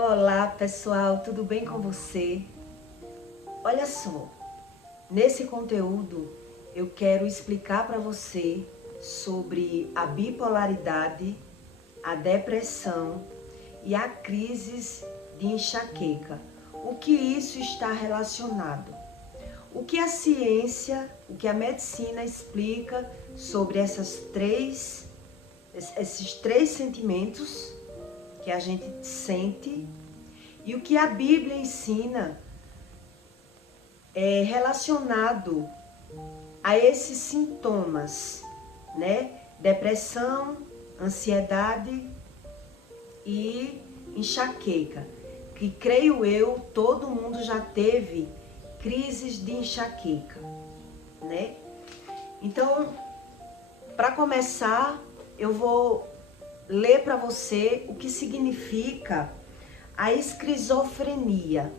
Olá pessoal, tudo bem com você? Olha só, nesse conteúdo eu quero explicar para você sobre a bipolaridade, a depressão e a crise de enxaqueca. O que isso está relacionado? O que a ciência, o que a medicina explica sobre esses três sentimentos que a gente sente e o que a Bíblia ensina é relacionado a esses sintomas, né? Depressão, ansiedade e enxaqueca, que creio eu, todo mundo já teve crises de enxaqueca, né? Então, para começar, eu vou ler para você o que significa a esquizofrenia,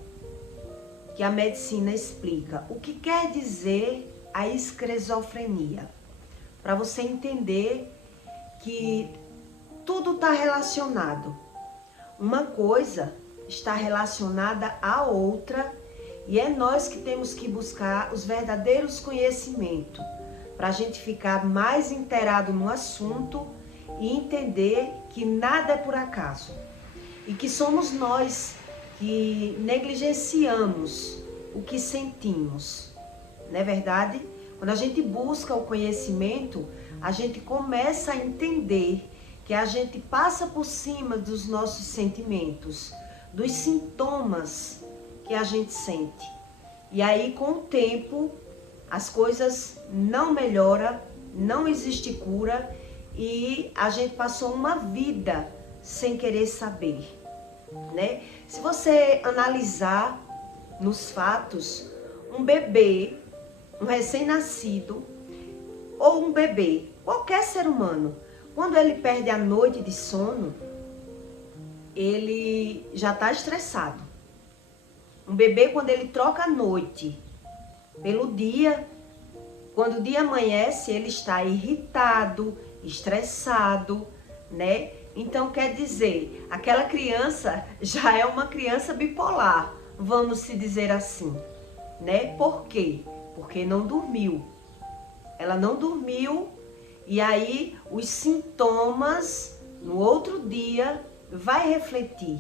que a medicina explica. O que quer dizer a esquizofrenia? Para você entender que tudo está relacionado. Uma coisa está relacionada à outra e é nós que temos que buscar os verdadeiros conhecimentos para a gente ficar mais inteirado no assunto e entender que nada é por acaso e que somos nós que negligenciamos o que sentimos, não é verdade? Quando a gente busca o conhecimento, a gente começa a entender que a gente passa por cima dos nossos sentimentos, dos sintomas que a gente sente. E aí, com o tempo, as coisas não melhoram, não existe cura e a gente passou uma vida sem querer saber, né? Se você analisar nos fatos, um bebê, um recém-nascido ou um bebê, qualquer ser humano, quando ele perde a noite de sono, ele já está estressado. Um bebê, quando ele troca a noite pelo dia, quando o dia amanhece, ele está irritado, estressado, né? Então quer dizer, aquela criança já é uma criança bipolar, vamos se dizer assim, né? Por quê? Porque não dormiu. Ela não dormiu e aí os sintomas no outro dia vai refletir.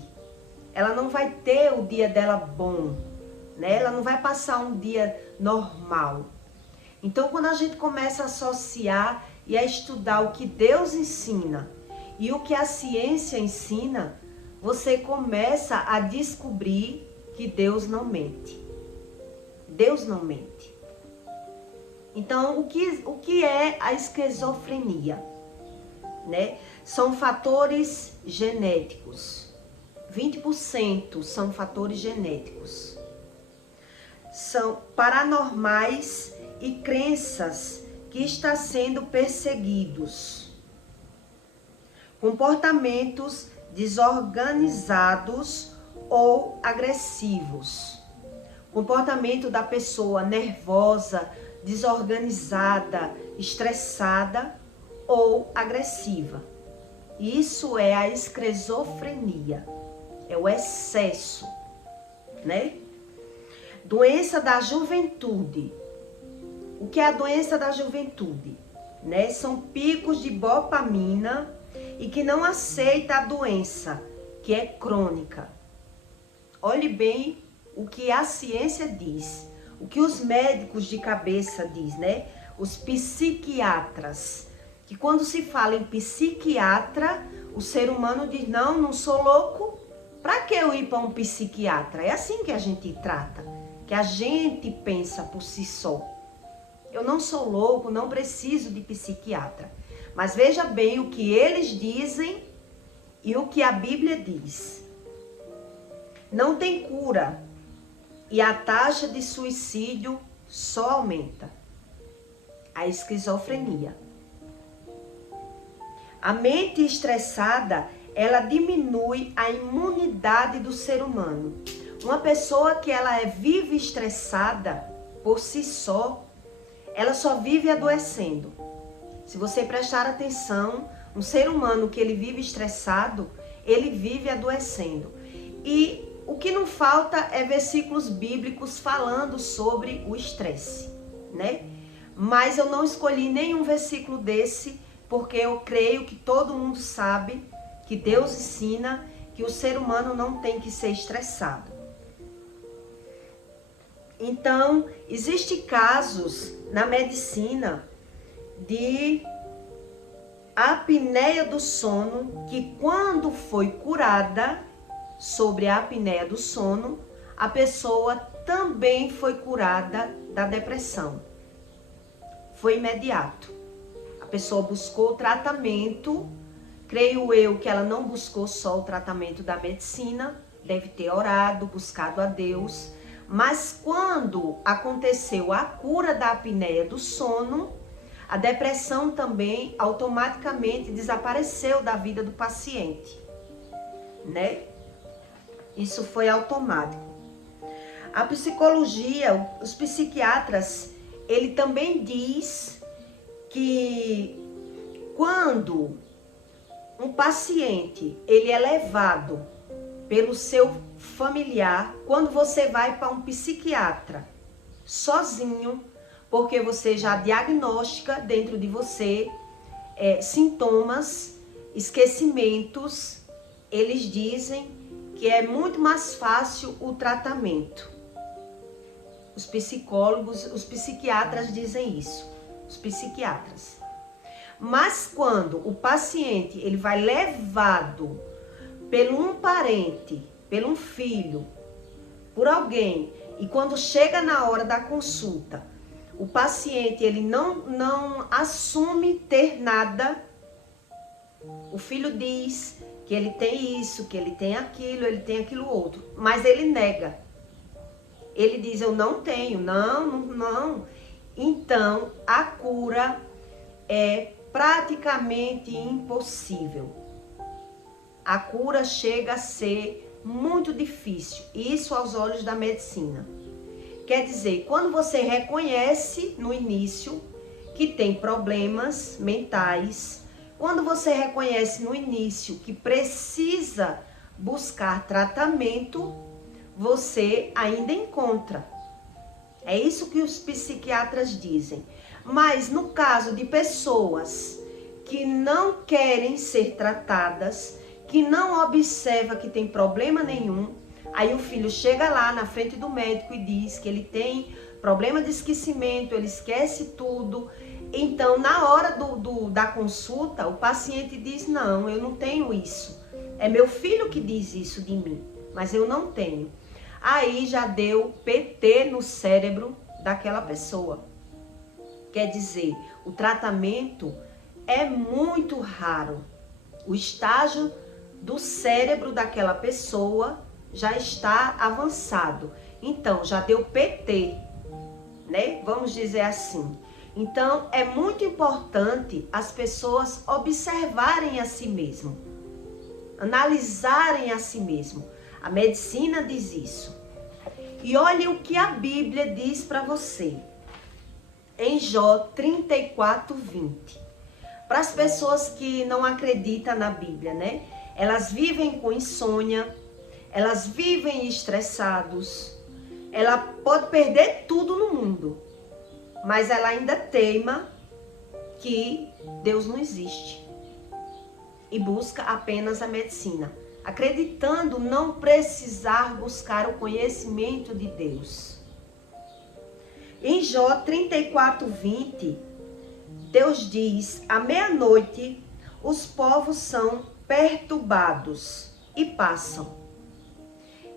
Ela não vai ter o dia dela bom, né? Ela não vai passar um dia normal. Então, quando a gente começa a associar e a estudar o que Deus ensina e o que a ciência ensina, você começa a descobrir que Deus não mente. Deus não mente. Então, o que é a esquizofrenia? Né? São fatores genéticos. 20% são fatores genéticos. São paranormais e crenças que estão sendo perseguidos. Comportamentos desorganizados ou agressivos. Comportamento da pessoa nervosa, desorganizada, estressada ou agressiva. Isso é a esquizofrenia. É o excesso, né? Doença da juventude. O que é a doença da juventude? Né? São picos de dopamina e que não aceita a doença, que é crônica. Olhe bem o que a ciência diz, o que os médicos de cabeça diz, né? Os psiquiatras, que quando se fala em psiquiatra, o ser humano diz, não sou louco, para que eu ir para um psiquiatra? É assim que a gente trata, que a gente pensa por si só. Eu não sou louco, não preciso de psiquiatra. Mas veja bem o que eles dizem e o que a Bíblia diz. Não tem cura e a taxa de suicídio só aumenta. A esquizofrenia. A mente estressada, ela diminui a imunidade do ser humano. Uma pessoa que ela vive estressada por si só, ela só vive adoecendo. Se você prestar atenção, um ser humano que ele vive estressado, ele vive adoecendo. E o que não falta é versículos bíblicos falando sobre o estresse, né? Mas eu não escolhi nenhum versículo desse, porque eu creio que todo mundo sabe que Deus ensina que o ser humano não tem que ser estressado. Então, existem casos na medicina de apneia do sono, que quando foi curada sobre a apneia do sono, a pessoa também foi curada da depressão. Foi imediato. A pessoa buscou o tratamento, creio eu que ela não buscou só o tratamento da medicina, deve ter orado, buscado a Deus, mas quando aconteceu a cura da apneia do sono, a depressão também automaticamente desapareceu da vida do paciente, né? Isso foi automático. A psicologia, os psiquiatras, ele também diz que quando um paciente, ele é levado pelo seu familiar, quando você vai para um psiquiatra sozinho, porque você já diagnostica dentro de você sintomas, esquecimentos, eles dizem que é muito mais fácil o tratamento. Os psicólogos, os psiquiatras dizem isso, os psiquiatras. Mas quando o paciente ele vai levado por um parente, por um filho, por alguém, e quando chega na hora da consulta, o paciente ele não assume ter nada, o filho diz que ele tem isso, que ele tem aquilo outro, mas ele nega. Ele diz, eu não tenho, não. Então, a cura é praticamente impossível. A cura chega a ser muito difícil, isso aos olhos da medicina. Quer dizer, quando você reconhece no início que tem problemas mentais, quando você reconhece no início que precisa buscar tratamento, você ainda encontra. É isso que os psiquiatras dizem. Mas no caso de pessoas que não querem ser tratadas, que não observa que tem problema nenhum, aí o filho chega lá na frente do médico e diz que ele tem problema de esquecimento, ele esquece tudo. Então, na hora da consulta, o paciente diz, não, eu não tenho isso. É meu filho que diz isso de mim, mas eu não tenho. Aí já deu PT no cérebro daquela pessoa. Quer dizer, o tratamento é muito raro. O estágio do cérebro daquela pessoa já está avançado. Então, já deu PT, né? Vamos dizer assim. Então, é muito importante as pessoas observarem a si mesmo, analisarem a si mesmo. A medicina diz isso. E olhe o que a Bíblia diz para você. Em Jó 34:20. Para as pessoas que não acreditam na Bíblia, né? Elas vivem com insônia, elas vivem estressados, ela pode perder tudo no mundo, mas ela ainda teima que Deus não existe e busca apenas a medicina, acreditando não precisar buscar o conhecimento de Deus. Em Jó 34:20, Deus diz, à meia-noite os povos são perturbados e passam.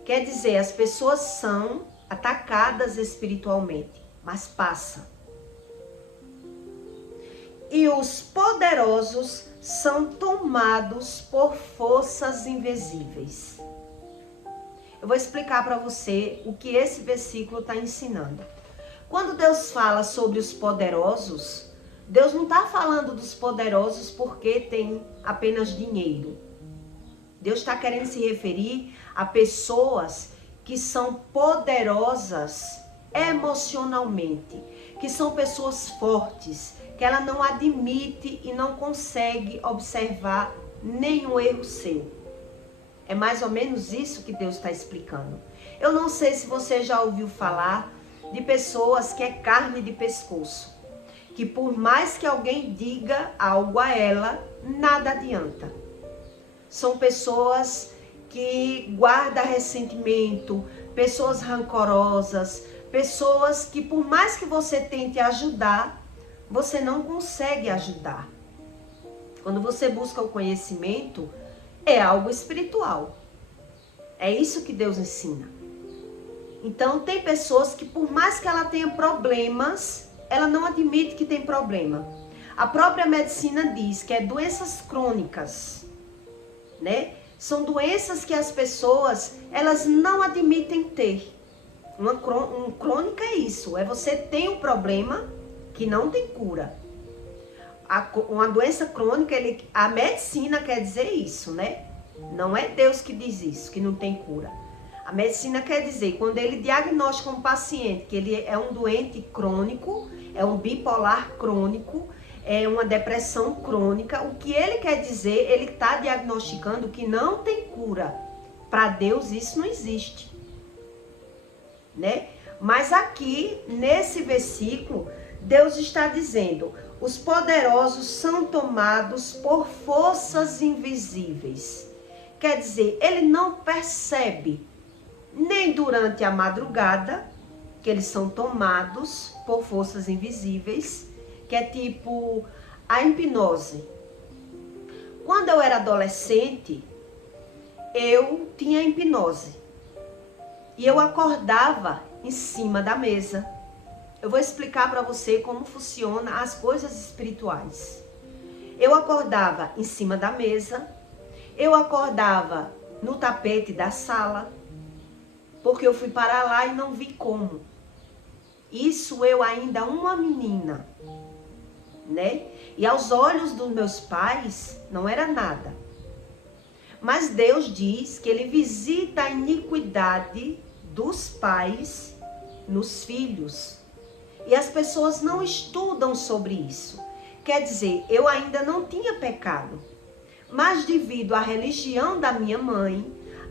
Quer dizer, as pessoas são atacadas espiritualmente, mas passam. E os poderosos são tomados por forças invisíveis. Eu vou explicar para você o que esse versículo está ensinando. Quando Deus fala sobre os poderosos, Deus não está falando dos poderosos porque tem apenas dinheiro. Deus está querendo se referir a pessoas que são poderosas emocionalmente, que são pessoas fortes, que ela não admite e não consegue observar nenhum erro seu. É mais ou menos isso que Deus está explicando. Eu não sei se você já ouviu falar de pessoas que é carne de pescoço, que por mais que alguém diga algo a ela, nada adianta. São pessoas que guardam ressentimento, pessoas rancorosas, pessoas que por mais que você tente ajudar, você não consegue ajudar. Quando você busca o conhecimento, é algo espiritual. É isso que Deus ensina. Então, tem pessoas que por mais que ela tenha problemas, ela não admite que tem problema. A própria medicina diz que é doenças crônicas, né? São doenças que as pessoas, elas não admitem ter. Uma crônica é isso, é você tem um problema que não tem cura. Uma doença crônica, a medicina quer dizer isso, né? Não é Deus que diz isso, que não tem cura. A medicina quer dizer, quando ele diagnostica um paciente que ele é um doente crônico, é um bipolar crônico, é uma depressão crônica, o que ele quer dizer, ele está diagnosticando que não tem cura. Para Deus isso não existe, né? Mas aqui, nesse versículo, Deus está dizendo, os poderosos são tomados por forças invisíveis. Quer dizer, ele não percebe, nem durante a madrugada, que eles são tomados por forças invisíveis, que é tipo a hipnose. Quando eu era adolescente, eu tinha hipnose. E eu acordava em cima da mesa. Eu vou explicar para você como funciona as coisas espirituais. Eu acordava em cima da mesa, eu acordava no tapete da sala, porque eu fui parar lá e não vi como. Isso eu ainda uma menina, né? E aos olhos dos meus pais não era nada. Mas Deus diz que ele visita a iniquidade dos pais nos filhos. E as pessoas não estudam sobre isso. Quer dizer, eu ainda não tinha pecado. Mas devido à religião da minha mãe,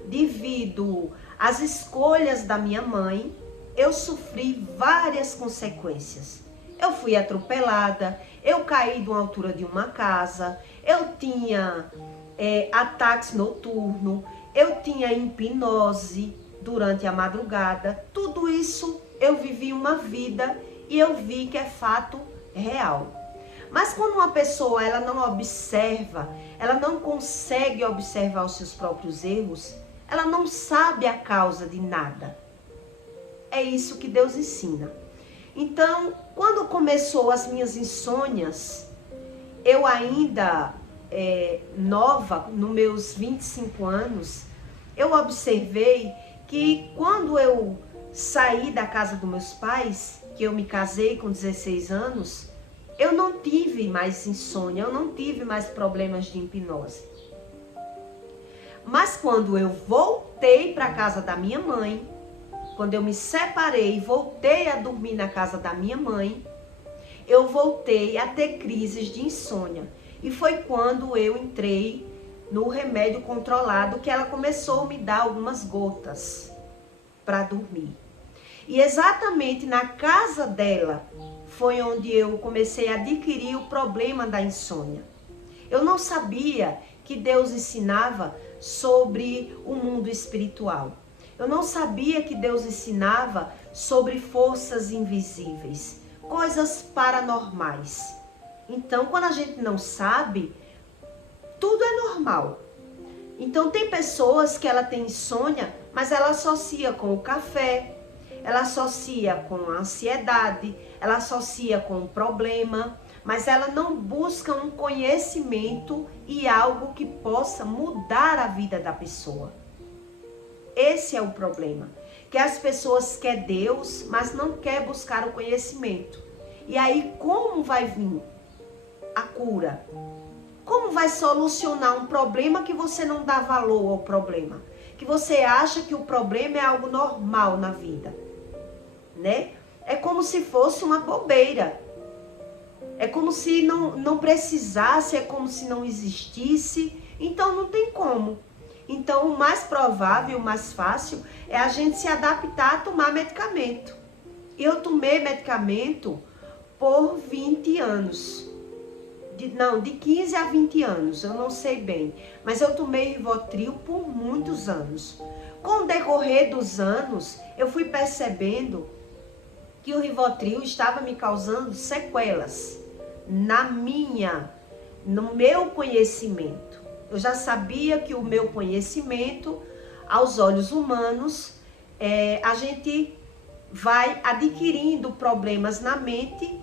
devido às escolhas da minha mãe, eu sofri várias consequências. Eu fui atropelada, eu caí de uma altura de uma casa, eu tinha ataques noturnos, eu tinha hipnose durante a madrugada. Tudo isso eu vivi uma vida e eu vi que é fato real. Mas quando uma pessoa ela não observa, ela não consegue observar os seus próprios erros, ela não sabe a causa de nada. É isso que Deus ensina. Então, quando começou as minhas insônias, eu ainda nova, nos meus 25 anos, eu observei que quando eu saí da casa dos meus pais, que eu me casei com 16 anos, eu não tive mais insônia, eu não tive mais problemas de hipnose. Mas quando eu voltei para a casa da minha mãe, quando eu me separei e voltei a dormir na casa da minha mãe, eu voltei a ter crises de insônia. E foi quando eu entrei no remédio controlado que ela começou a me dar algumas gotas para dormir. E exatamente na casa dela foi onde eu comecei a adquirir o problema da insônia. Eu não sabia que Deus ensinava sobre o mundo espiritual. Eu não sabia que Deus ensinava sobre forças invisíveis, coisas paranormais. Então, quando a gente não sabe, tudo é normal. Então, tem pessoas que ela tem insônia, mas ela associa com o café, ela associa com a ansiedade, ela associa com o problema, mas ela não busca um conhecimento e algo que possa mudar a vida da pessoa. Esse é o problema, que as pessoas querem Deus, mas não querem buscar o conhecimento. E aí, como vai vir a cura? Como vai solucionar um problema que você não dá valor ao problema? Que você acha que o problema é algo normal na vida, né? É como se fosse uma bobeira. É como se não precisasse, é como se não existisse. Então não tem como. Então, o mais provável, o mais fácil é a gente se adaptar a tomar medicamento. Eu tomei medicamento por 20 anos. De 15 a 20 anos, eu não sei bem. Mas eu tomei Rivotril por muitos anos. Com o decorrer dos anos, eu fui percebendo que o Rivotril estava me causando sequelas no meu conhecimento. Eu já sabia que o meu conhecimento, aos olhos humanos, a gente vai adquirindo problemas na mente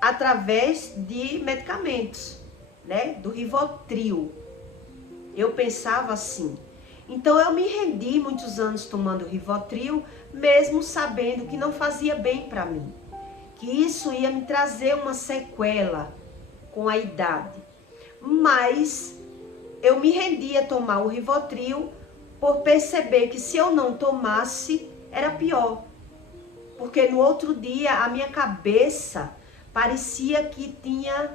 através de medicamentos, né? Do Rivotril. Eu pensava assim. Então eu me rendi muitos anos tomando Rivotril, mesmo sabendo que não fazia bem para mim. Que isso ia me trazer uma sequela com a idade. Mas eu me rendi a tomar o Rivotril por perceber que se eu não tomasse, era pior. Porque no outro dia a minha cabeça parecia que tinha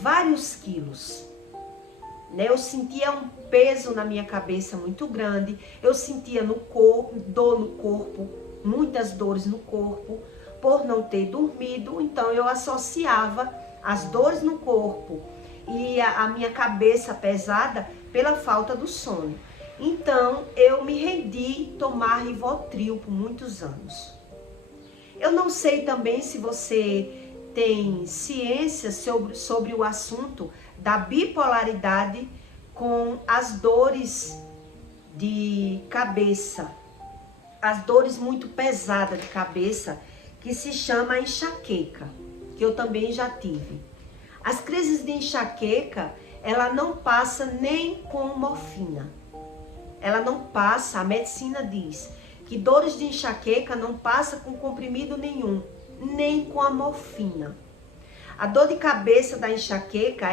vários quilos. Né? Eu sentia um peso na minha cabeça muito grande. Eu sentia dor no corpo, muitas dores no corpo, por não ter dormido. Então eu associava as dores no corpo e a minha cabeça pesada pela falta do sono. Então eu me rendi a tomar Rivotril por muitos anos. Eu não sei também se você tem ciência sobre o assunto da bipolaridade com as dores de cabeça, as dores muito pesadas de cabeça, que se chama enxaqueca, que eu também já tive. As crises de enxaqueca, ela não passa nem com morfina. Ela não passa, a medicina diz que dores de enxaqueca não passa com comprimido nenhum, nem com a morfina. A dor de cabeça da enxaqueca,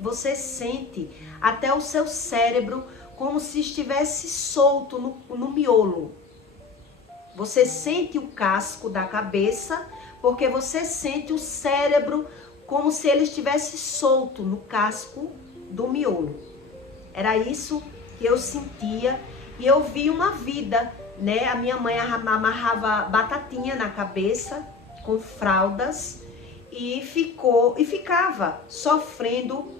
você sente até o seu cérebro como se estivesse solto no miolo. Você sente o casco da cabeça, porque você sente o cérebro como se ele estivesse solto no casco do miolo. Era isso que eu sentia e eu vi uma vida, né? A minha mãe amarrava batatinha na cabeça com fraldas e ficava sofrendo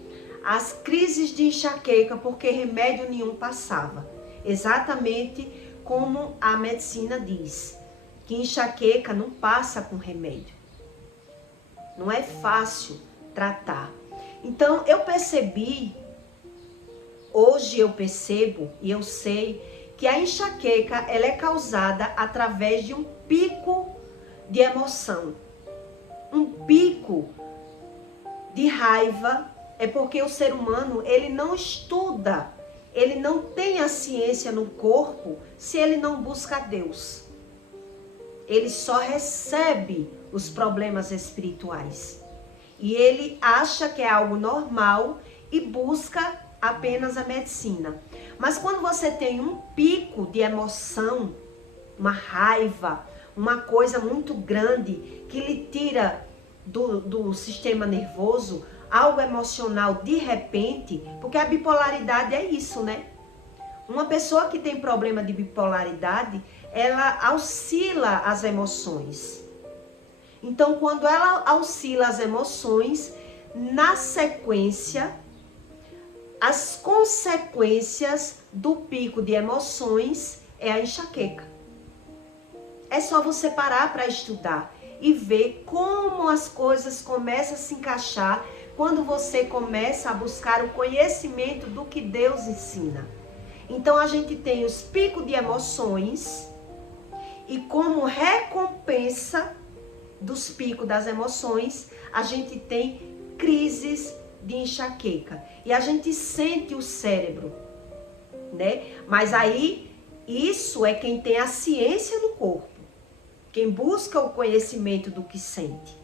as crises de enxaqueca porque remédio nenhum passava. Exatamente como a medicina diz, que enxaqueca não passa com remédio. Não é fácil tratar. Então eu percebi, hoje eu percebo e eu sei que a enxaqueca ela é causada através de um pico de emoção. Um pico de raiva é porque o ser humano ele não estuda, ele não tem a ciência no corpo se ele não busca Deus. Ele só recebe os problemas espirituais. E ele acha que é algo normal e busca apenas a medicina. Mas quando você tem um pico de emoção, uma raiva, uma coisa muito grande que lhe tira do sistema nervoso, algo emocional de repente, porque a bipolaridade é isso, né? Uma pessoa que tem problema de bipolaridade, ela oscila as emoções. Então, quando ela oscila as emoções, na sequência, as consequências do pico de emoções é a enxaqueca. É só você parar para estudar e ver como as coisas começam a se encaixar quando você começa a buscar o conhecimento do que Deus ensina. Então a gente tem os picos de emoções e como recompensa dos picos das emoções, a gente tem crises de enxaqueca. E a gente sente o cérebro, né? Mas aí, isso é quem tem a ciência no corpo. Quem busca o conhecimento do que sente.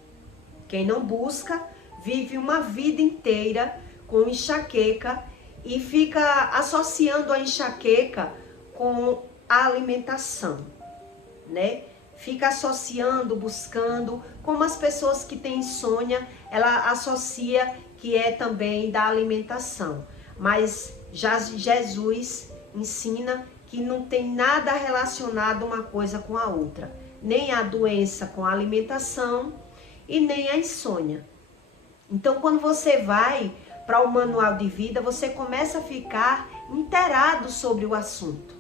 Quem não busca, vive uma vida inteira com enxaqueca e fica associando a enxaqueca com a alimentação, né? Fica associando, buscando, como as pessoas que têm insônia, ela associa que é também da alimentação. Mas já Jesus ensina que não tem nada relacionado uma coisa com a outra. Nem a doença com a alimentação e nem a insônia. Então, quando você vai para o manual de vida, você começa a ficar inteirado sobre o assunto.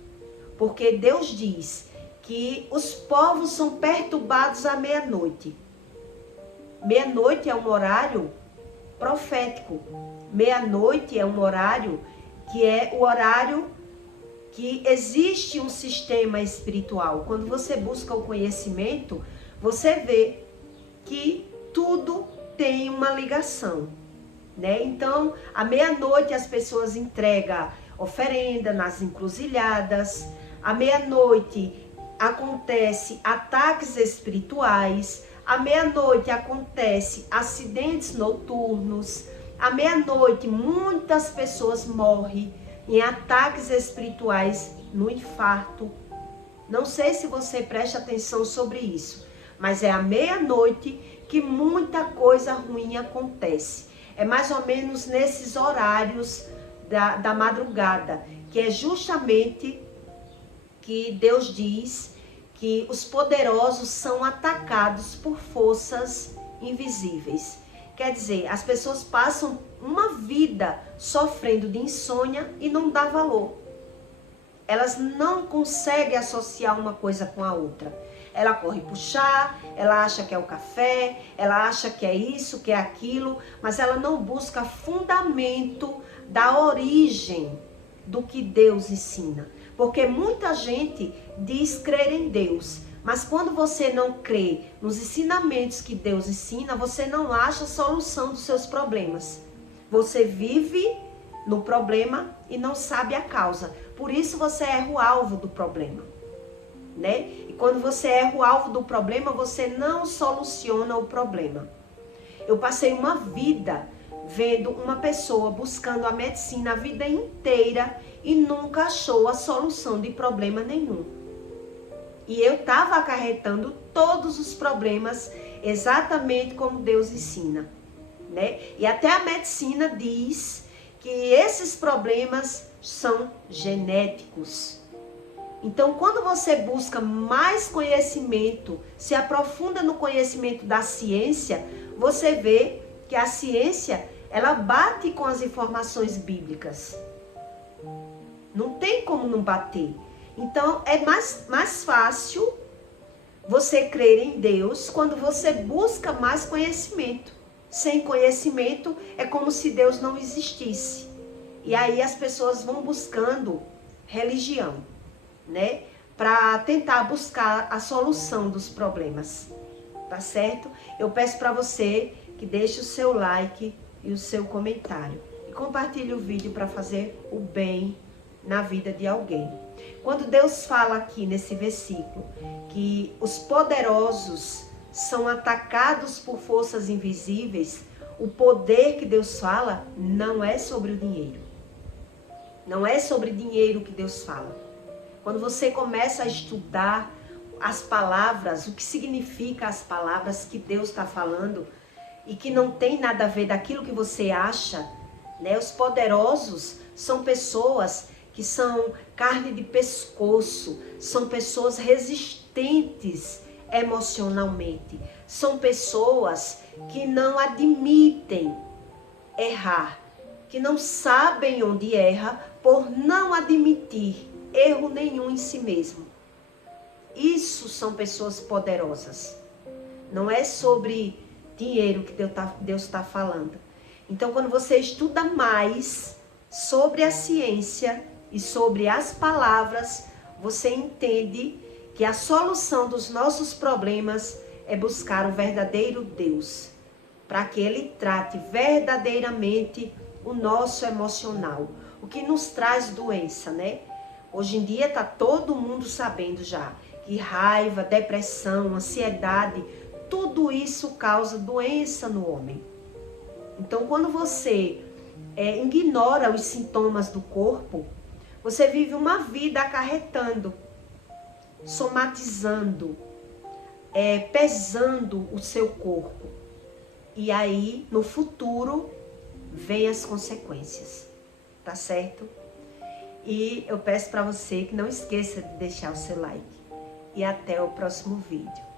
Porque Deus diz que os povos são perturbados à meia-noite. Meia-noite é um horário profético. Meia-noite é um horário que é o horário que existe um sistema espiritual. Quando você busca o conhecimento, você vê que tudo tem uma ligação, né? Então, à meia-noite as pessoas entregam oferenda nas encruzilhadas. À meia-noite acontece ataques espirituais. À meia-noite acontece acidentes noturnos. À meia-noite muitas pessoas morrem em ataques espirituais, no infarto. Não sei se você presta atenção sobre isso, mas é à meia-noite que muita coisa ruim acontece. É mais ou menos nesses horários da madrugada, que é justamente que Deus diz que os poderosos são atacados por forças invisíveis. Quer dizer, as pessoas passam uma vida sofrendo de insônia e não dá valor. Elas não conseguem associar uma coisa com a outra. Ela corre pro chá, ela acha que é o café, ela acha que é isso, que é aquilo, mas ela não busca fundamento da origem do que Deus ensina. Porque muita gente diz crer em Deus, mas quando você não crê nos ensinamentos que Deus ensina, você não acha a solução dos seus problemas. Você vive no problema e não sabe a causa. Por isso você erra o alvo do problema, né? E quando você erra o alvo do problema, você não soluciona o problema. Eu passei uma vida vendo uma pessoa buscando a medicina a vida inteira e nunca achou a solução de problema nenhum. E eu estava acarretando todos os problemas exatamente como Deus ensina, né? E até a medicina diz que esses problemas são genéticos. Então, quando você busca mais conhecimento, se aprofunda no conhecimento da ciência, você vê que a ciência, ela bate com as informações bíblicas. Não tem como não bater. Então, é mais fácil você crer em Deus quando você busca mais conhecimento. Sem conhecimento, é como se Deus não existisse. E aí as pessoas vão buscando religião, né? Para tentar buscar a solução dos problemas. Tá certo? Eu peço para você que deixe o seu like e o seu comentário. E compartilhe o vídeo para fazer o bem na vida de alguém. Quando Deus fala aqui nesse versículo que os poderosos são atacados por forças invisíveis, o poder que Deus fala não é sobre o dinheiro. Não é sobre dinheiro que Deus fala. Quando você começa a estudar as palavras, o que significa as palavras que Deus está falando e que não tem nada a ver daquilo que você acha, né? Os poderosos são pessoas que são carne de pescoço, são pessoas resistentes emocionalmente, são pessoas que não admitem errar, que não sabem onde erra por não admitir erro nenhum em si mesmo. Isso são pessoas poderosas. Não é sobre dinheiro que Deus está falando. Então, quando você estuda mais sobre a ciência e sobre as palavras, você entende que a solução dos nossos problemas é buscar o verdadeiro Deus, para que Ele trate verdadeiramente o nosso emocional, o que nos traz doença, né? Hoje em dia está todo mundo sabendo já que raiva, depressão, ansiedade, tudo isso causa doença no homem. Então, quando você ignora os sintomas do corpo, você vive uma vida acarretando, somatizando, pesando o seu corpo. E aí, no futuro, vem as consequências, tá certo? E eu peço para você que não esqueça de deixar o seu like. E até o próximo vídeo.